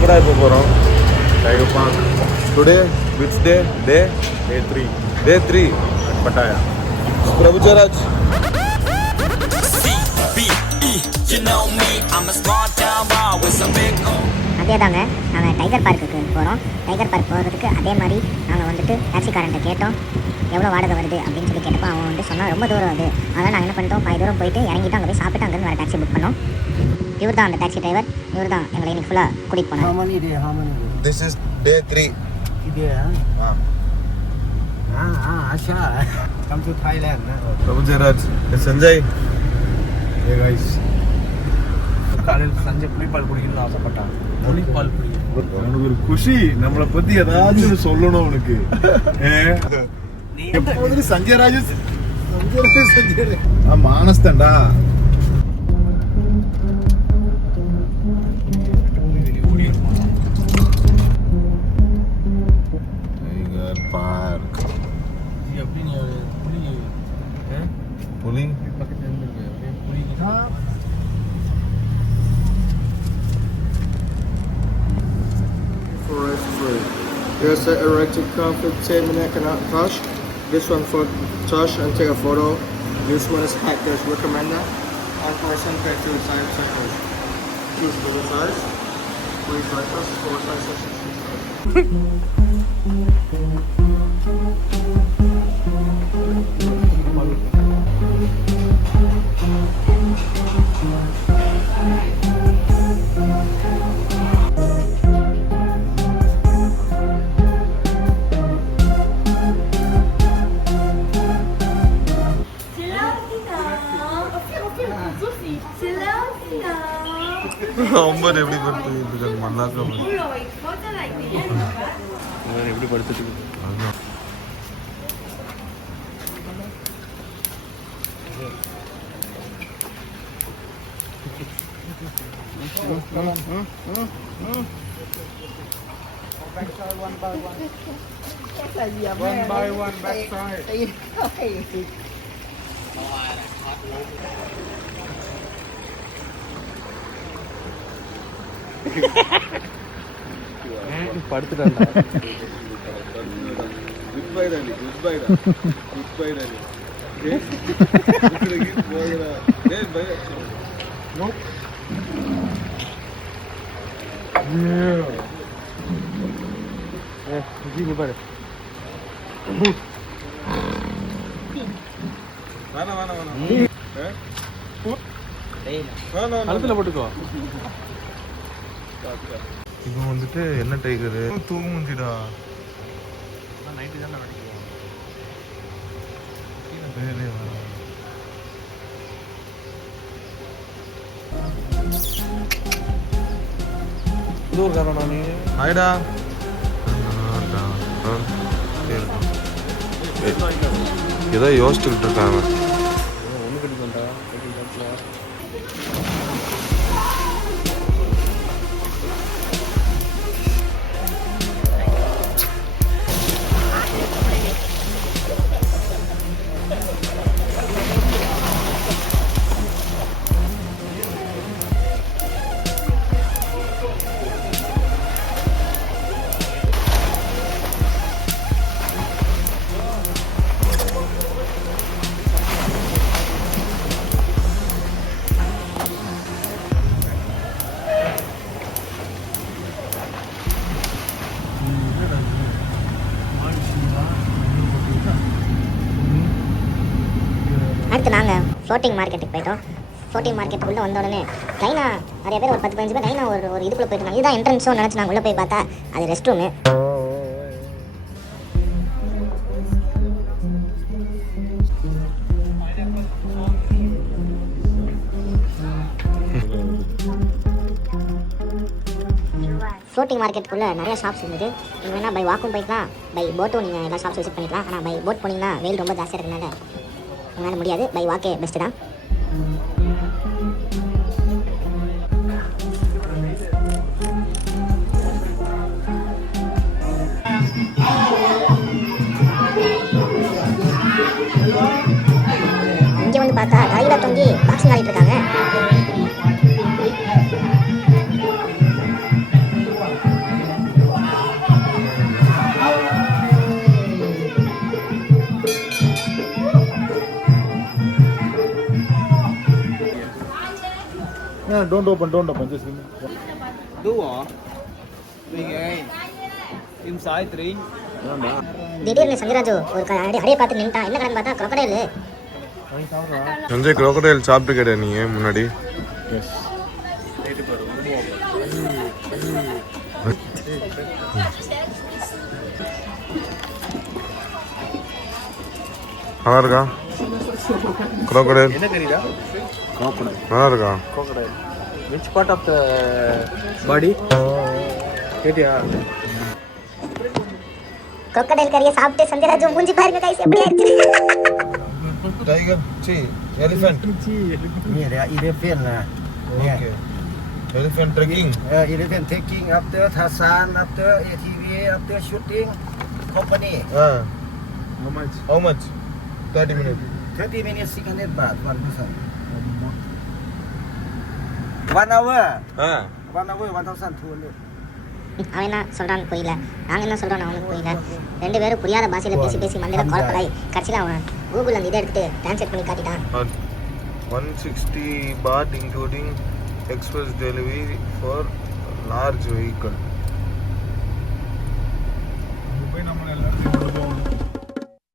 எங்கடா இப்போ போகிறோம்? Tiger park. Today which day? Day 3 Pattaya. Prabhujaraj. அதே தாங்க, நாங்கள் டைகர் பார்க்குக்கு போகிறோம். டைகர் பார்க் போகிறதுக்கு அதே மாதிரி நாங்கள் வந்துட்டு டாக்ஸிக்காரன்ட்ட கேட்டோம் எவ்வளோ வாடகை வருது அப்படின்னு சொல்லி கேட்டப்போ அவன் வந்து சொன்னால் ரொம்ப தூரம் வருது. அதனால் நாங்கள் என்ன பண்ணிட்டோம், பாதி தூரம் போயிட்டு இறங்கிட்டு அங்கே போய் சாப்பிட்டு அங்கேருந்து வேறு டாக்ஸி புக் பண்ணோம். இவர் தான் அந்த டாக்ஸி டிரைவர். இவர் தான் எங்களை இன்னைக்கு ஃபுல்லாக கூட்டிகிட்டு போனோம். How many? This is day 3. Asha. Come to Thailand. Prabhujaraj. Sanjay. Hey guys. காலையில் சஞ்சய் புளிப்பால் குடிக்கணும்னு ஆசைப்பட்டான். புளிப்பால் குடிக்கணும். அவனுக்கு ஒரு குஷி, நம்மளை பத்தி ஏதாச்சும் சொல்லணும் அவனுக்கு. எப்போது சஞ்சய் ராஜ் மானஸ்தண்டா. Tiger park. புலி Forest free. Here's the erected car 15-minute cannot touch. This one for touch and take a photo. This one is hackers recommended. One person pay 2 times seconds. Choose the size. Please breakfast 4 sizes. அம்பர் எப்படி படுத்து மல்லாக்கம் எப்படி படுத்துட்டு One by one backside. படுத்துட்டான்டா. Good bye Rani. பாரு கழுத்துல போட்டுக்கோ. இப்போ வந்துட்டு என்ன டைகரு தூங்க முடிடா. நைட்டு தான் வெடிக்குவோம். இது ஒரு காரணம். நீ ஆயிடா ஏதோ யோசிச்சுக்கிட்டு இருக்காங்க. ஒன்று கட்டிக்கோண்டா. அடுத்து நாங்கள் ஃப்ளோட்டிங் மார்க்கெட்டுக்கு போயிட்டோம். ஃப்ளோட்டிங் மார்க்கெட்டுக்குள்ளே வந்த உடனே லைனாக நிறைய பேர் ஒரு 10-15 பேர் லைனாக ஒரு இதுக்குள்ளே போயிட்டு இதுதான் என்ட்ரன்ஸும் நினச்சி நாங்கள் உள்ளே போய் பார்த்தா அது ரெஸ்ட் ரூமு. ஃப்ளோட்டிங் மார்க்கெட்டுக்குள்ளே நிறைய ஷாப்ஸ் இருந்தது. நீங்கள் வேணால் பை வாக்கும் போய்க்கலாம், பை போட்டும் நீங்கள் எல்லா ஷாப்ஸ் விசிட் பண்ணிக்கலாம். ஆனால் பை போட் போனீங்கன்னா வெயில் ரொம்ப ஜாஸ்தியாக இருக்கனால உங்களால் முடியாது. பை வாக்கே பெஸ்ட்டு தான். இங்கே வந்து பார்த்தா தலையில் தொங்கி பாக்ஸிங் ஆடிட்டு இருக்காங்க. don't open, just give me. Do hả? Đi nghe. Inside 3. திடீர்னு சந்திராஜு ஒரு அடைய பார்த்து நின்ட்டான். என்ன கடன் பார்த்தா crocodile. சஞ்சய் crocodile சாப்பிட்டு கேட்ட நீ முன்னாடி. எஸ். நல்லா இருக்கா crocodile? என்ன கறிடா? நல்லா இருக்கா? crocodile. Which part of the body? கேட்டியா? crocodile கறியை சாப்பிட்டு சந்திராஜு மூஞ்சி பாருங்க guys எப்படி ஆயிடுச்சு. Tiger, elephant. Ni dia elephant lah. Okay. Elephant trekking. Elephant taking after Tarzan, after ATV, after shooting company. How much? 30 minutes. 30 minutes 600 baht one person. 1 hour. 1 hour 1200. அவன் என்ன சொல்றான்னு புரியல, நாங்க என்ன சொல்றோம் அவனுக்கு புரியல. ரெண்டு பேரும் புரியாத பாஷையில பேசி மண்டையில குழப்பலாய் கடைசியில் அவன் கூகுள் அந்த இதை எடுத்துட்டு டிரான்ஸ்லேட் பண்ணி காட்டிட்டான். 160 baht including express delivery for large vehicle.